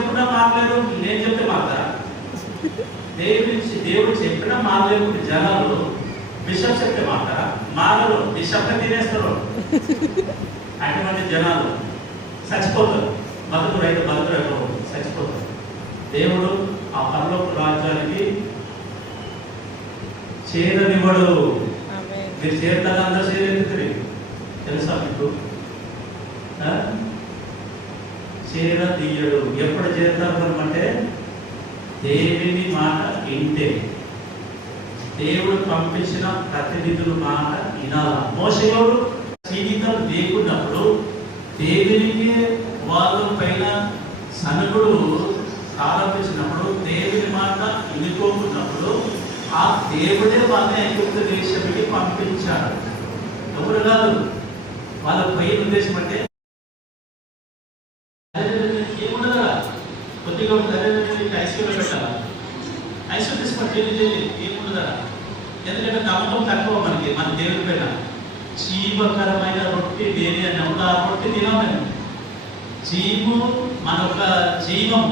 చెప్పినా మారలేదు, నేను చెప్తే మారుతారా? దేవుడు చెప్పినా మారలేకుండా జనాలు బిషప్ చెప్తే మారుతారా? మారరు, బిషప్ తినేస్తారు. అటువంటి జనాలు చచ్చిపోతారు. బతుకురైతే చచ్చిపోతారు. దేవుడు ఆ పరలోక రాజ్యానికి చేరనివ్వడు. మీరు చేరుతారు, అందరూ చేరేది తెలుసా మీకు? చేరదీయడు. ఎప్పుడు చేరుతారు అంటే దేవుని మాట వింటే, దేవుడు పంపించిన ప్రతినిధుల మాట వినాల. మోషేయుడు జీవితం లేకున్నప్పుడు దేవునికి వాళ్ళ పైన సనుగుడు ఆరంభించినప్పుడు, దేవుని మాట వినుకోకున్నప్పుడు ఆ దేవుడే వాళ్ళని ఐగుప్తు దేశానికి పంపించాడు. ఎవరు కాదు. వాళ్ళ పైన ఉద్దేశం అంటే ఏముండదా, కొద్దిగా ఐశ్వర్యం పెట్టాలా, ఐశ్వర్యం తీసుకుంటే ఏముండదా. ఎందుకంటే నమ్మకం తక్కువ మన దేవుడి పైన. జీవకరమైన రొట్టె దేని అని ఒక రొట్టె తినాలి. జీవు మన ఒక జీవము